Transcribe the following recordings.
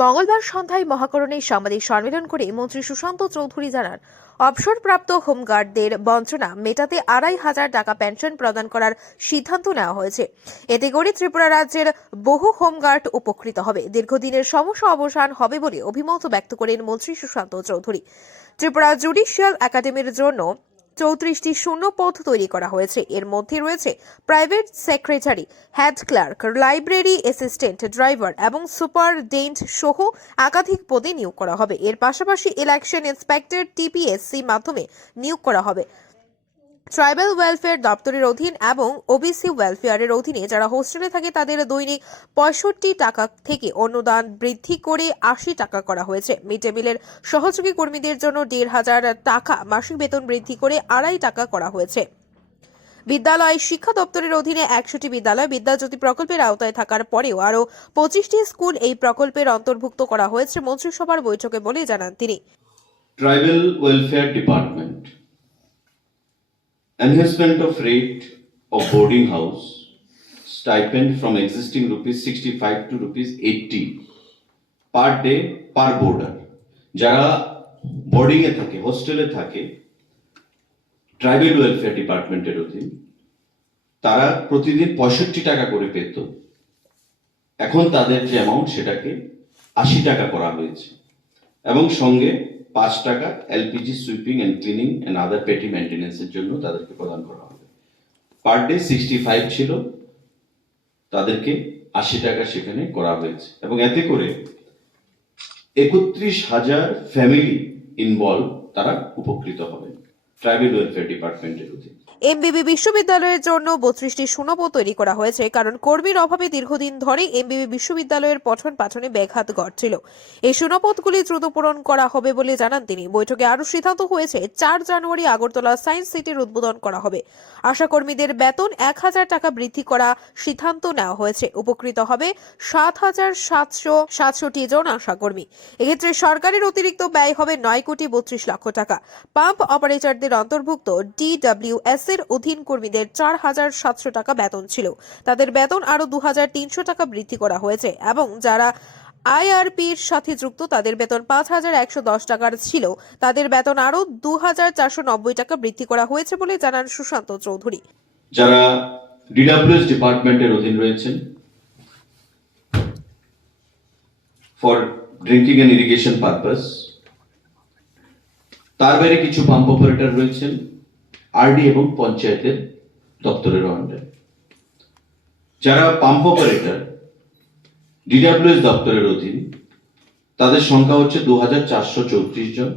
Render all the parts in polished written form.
মঙ্গলবার সন্ধ্যায় মহাকরণে সাংবাদিক সম্মেলন করে মন্ত্রী সুশান্ত চৌধুরী জানান, অবসরপ্রাপ্ত হোমগার্ডদের বঞ্চনা মেটাতে ২৫০০ টাকা পেনশন প্রদান করার সিদ্ধান্ত নেওয়া হয়েছে। এতে করে ত্রিপুরা রাজ্যের বহু হোমগার্ড উপকৃত হবে, দীর্ঘদিনের সমস্যা অবসান হবে বলে অভিমত ব্যক্ত করেন মন্ত্রী সুশান্ত চৌধুরী। ত্রিপুরা জুডিশিয়াল একাডেমির জন্য ৩৪টি শূন্য পদ তৈরি করা হয়েছে। এর মধ্যে রয়েছে private secretary, head clerk, library assistant, driver এবং সুপারডেন্ট সহ একাধিক পদে নিয়োগ করা হবে। এর পাশাপাশি ইলেকশন ইন্সপেক্টর টিপিএসসি মাধ্যমে নিয়োগ করা হবে। ট্রাইবাল ওয়েলফেয়ার দপ্তরের অধীন এবং ওবিসি ওয়েলফেয়ারের অধীনে যারা হোস্টেলে থাকে তাদের দৈনিক ৬৫ টাকা থেকে অনুদান বৃদ্ধি করে ৮০ টাকা করা হয়েছে। মিড ডে মিলের সহযোগী কর্মীদের জন্য ১৫০০ টাকা মাসিক বেতন বৃদ্ধি করে ২৫ টাকা করা হয়েছে। বিদ্যালয় শিক্ষা দপ্তরের অধীনে ১০০টি বিদ্যালয় বিদ্যাজ্যোতি প্রকল্পের আওতায় থাকার পরেও আরও ২৫টি স্কুল এই প্রকল্পের অন্তর্ভুক্ত করা হয়েছে মন্ত্রিসভার বৈঠকে বলে জানান তিনি। Tribal welfare department enhancement of rate of boarding house stipend from existing rupees 65 to rupees 80 per day per boarder যারা বোর্ডিং এ থাকে, হোস্টেলে থাকে, ট্রাইবাল ওয়েলফেয়ার ডিপার্টমেন্টের অধীন, তারা প্রতিদিন ৬৫ টাকা করে পেত। এখন তাদের যে অ্যামাউন্ট সেটাকে ৮০ টাকা করা হয়েছে এবং সঙ্গে ৫ টাকা LPG sweeping and cleaning and other petty মেইনটেনেন্সের জন্য তাদেরকে প্রদান করা হবে। পার ডে 65 ছিল, তাদেরকে ৮০ টাকা সেখানে করা হয়েছে এবং এতে করে ৩১,০০০ ফ্যামিলি ইনভলভ, তারা উপকৃত হবে ট্রাইবাল ওয়েলফেয়ার ডিপার্টমেন্টের অধীনে। এমবিবি বিশ্ববিদ্যালয়ের জন্য ৩২টি শূন্যপদ তৈরি করা হয়েছে, কারণ কর্মীর অভাবে দীর্ঘদিন ধরে এমবিবি বিশ্ববিদ্যালয়ের পঠন পাঠনে ব্যাঘাত ঘটছিল। এই শূন্যপদগুলি দ্রুত পূরণ করা হবে বলে জানান তিনি। বৈঠকে আরও সিদ্ধান্ত হয়েছে ৪ জানুয়ারি আগরতলা সায়েন্স সিটির উদ্বোধন করা হবে। আশা কর্মীদের বেতন ১০০০ টাকা বৃদ্ধি করা সিদ্ধান্ত নেওয়া হয়েছে। উপকৃত হবে ৭৭৬৭টি জন আশা কর্মী। এক্ষেত্রে সরকারের অতিরিক্ত ব্যয় হবে ৯,৩২,০০,০০০ টাকা। পাম্প অপারেটরদের অন্তর্ভুক্ত ডিডব্লিউএস এর অধীন কর্মীদের ৪,৭০০ টাকা বেতন ছিল, তাদের বেতন আরো ২,৩০০ টাকা বৃদ্ধি করা হয়েছে এবং যারা আইআরপির সাথে যুক্ত তাদের বেতন ৫,১১০ টাকার ছিল, তাদের বেতন আরো ২,৪৯০ টাকা বৃদ্ধি করা হয়েছে বলে জানান সুশান্ত চৌধুরী। যারা ডিডব্লিউএস ডিপার্টমেন্টের অধীন রয়েছেন for drinking and irrigation purpose, তার বাইরে কিছু পাম্প অপারেটর রয়েছেন আরডি এবং পঞ্চায়েতের দপ্তরের আন্ডারে। যারা পাম্প অপারেটর ডিডব্লিউএস দপ্তরের অধীন, তাদের সংখ্যা হচ্ছে ২,৪৩৪ জন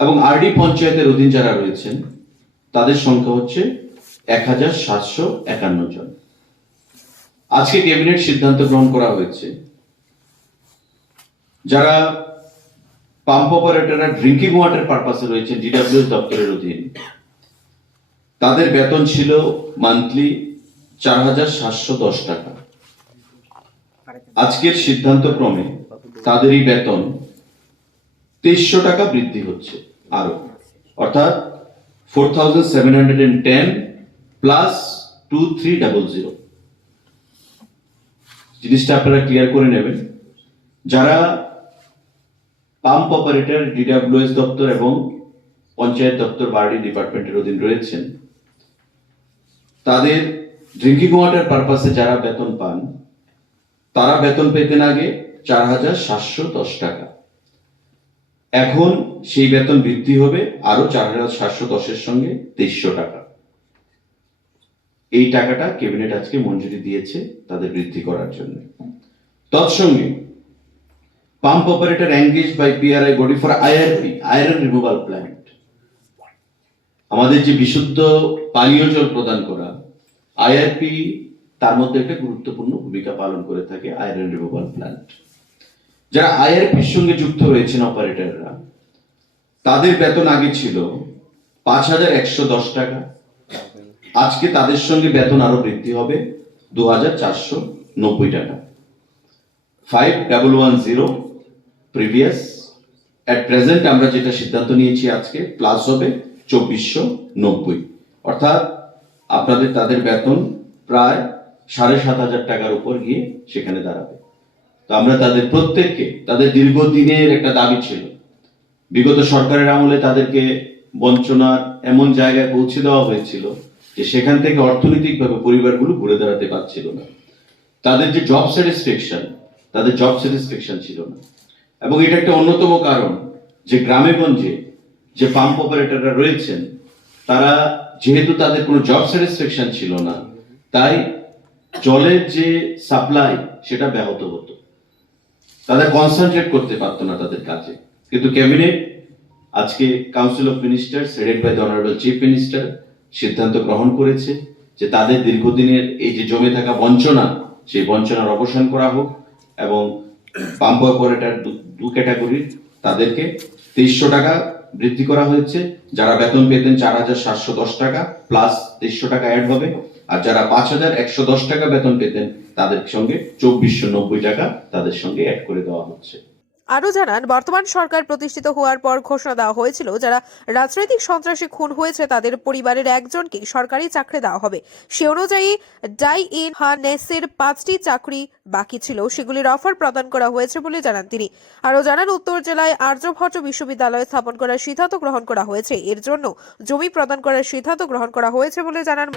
এবং আরডি পঞ্চায়েতের অধীন যারা রয়েছেন তাদের সংখ্যা হচ্ছে ১,৭৫১ জন। আজকে ক্যাবিনেট সিদ্ধান্ত গ্রহণ করা হয়েছে যারা পাম্প অপারেটররা ড্রিঙ্কিং ওয়াটার পারপাসে রয়েছে ডিডব্লিউএস দপ্তরের অধীন, তাদের বেতন ছিল মান্থলি ৪,৭১০ টাকা। আজকের সিদ্ধান্ত ক্রমে তাদের এই বেতন ২৩০০ টাকা বৃদ্ধি হচ্ছে আরো, অর্থাৎ 4,710 প্লাস 2,300। জিনিসটা আপনারা ক্লিয়ার করে নেবেন। যারা পাম্প অপারেটর ডিডব্লিউএস দপ্তর এবং পঞ্চায়েত দপ্তর বারডি ডিপার্টমেন্টের অধীন রয়েছেন, তাদের ড্রিঙ্কিং ওয়াটার পারপাসে যারা বেতন পান, তারা বেতন পেতেন আগে ৪,৭১০ টাকা। এখন সেই বেতন বৃদ্ধি হবে আরো ৪,৭১০-এর সঙ্গে ২৩০০ টাকা। এই টাকাটা ক্যাবিনেট আজকে মঞ্জুরি দিয়েছে তাদের বৃদ্ধি করার জন্য। তৎসঙ্গে pump operator engage by PRI body for IRP, iron removal plant, আমাদের যে বিশুদ্ধ পানীয় জল প্রদান করা, আইআরপি তার মধ্যে একটা গুরুত্বপূর্ণ ভূমিকা পালন করে থাকে আয়রন রিমুভাল প্ল্যান্ট। যারা আইআরপির সঙ্গে যুক্ত রয়েছেন অপারেটররা, তাদের বেতন আগে ছিল ৫,১১০ টাকা। আজকে তাদের সঙ্গে বেতন আরো বৃদ্ধি হবে ২,৪৯০ টাকা। ৫,১১০ প্রিভিয়াস, এট প্রেজেন্ট আমরা যেটা সিদ্ধান্ত নিয়েছি আজকে প্লাস হবে ২৪৯০, অর্থাৎ আপনাদের তাদের বেতন প্রায় ৭,৫০০ টাকার উপর গিয়ে সেখানে দাঁড়াবে। তো আমরা তাদের প্রত্যেককে, তাদের দীর্ঘদিনের একটা দাবি ছিল, বিগত সরকারের আমলে তাদেরকে বঞ্চনার এমন জায়গায় পৌঁছে দেওয়া হয়েছিল যে সেখান থেকে অর্থনৈতিকভাবে পরিবারগুলো ঘুরে দাঁড়াতে পারছিল না। তাদের যে জব স্যাটিসফ্যাকশন, তাদের জব স্যাটিসফ্যাকশন ছিল না। এবং এটা একটা অন্যতম কারণ যে গ্রামে গঞ্জে যে পাম্প অপারেটররা রয়েছেন, তারা যেহেতু তাদের কোনো জব স্যাটিসফ্যাকশন ছিল না, তাই জলের যে সাপ্লাই সেটা ব্যাহত হতো, তারা কনসেন্ট্রেট করতে পারতো না তাদের কাজে। কিন্তু ক্যাবিনেট আজকে council of ministers headed by the honourable chief minister সিদ্ধান্ত গ্রহণ করেছে যে তাদের দীর্ঘদিনের এই যে জমে থাকা বঞ্চনা, সেই বঞ্চনার অবসান করা হোক এবং পাম্প অপারেটর দু ক্যাটাগরির তাদেরকে 2300 টাকা বৃদ্ধি করা হয়েছে। যারা বেতন পেতেন 4710 টাকা প্লাস 2300 টাকা অ্যাড হবে, আর যারা 5110 টাকা বেতন পেতেন তাদের সঙ্গে 2490 টাকা তাদের সঙ্গে অ্যাড করে দেওয়া হচ্ছে। আরও জানান, বর্তমান সরকার প্রতিষ্ঠিত হওয়ার পর ঘোষণা দেওয়া হয়েছিল যারা রাজনৈতিক সন্ত্রাসে খুন হয়েছে তাদের পরিবারের একজনকে সরকারি চাকরি দেওয়া হবে। সে অনুযায়ী ডাই ইন হারনেসের 5টি চাকরি বাকি ছিল, সেগুলির অফার প্রদান করা হয়েছে বলে জানান তিনি। আরও জানান, উত্তর জেলায় আর্যভট্ট বিশ্ববিদ্যালয় স্থাপন করার সিদ্ধান্ত গ্রহণ করা হয়েছে। এর জন্য জমি প্রদান করার সিদ্ধান্ত গ্রহণ করা হয়েছে বলে জানান।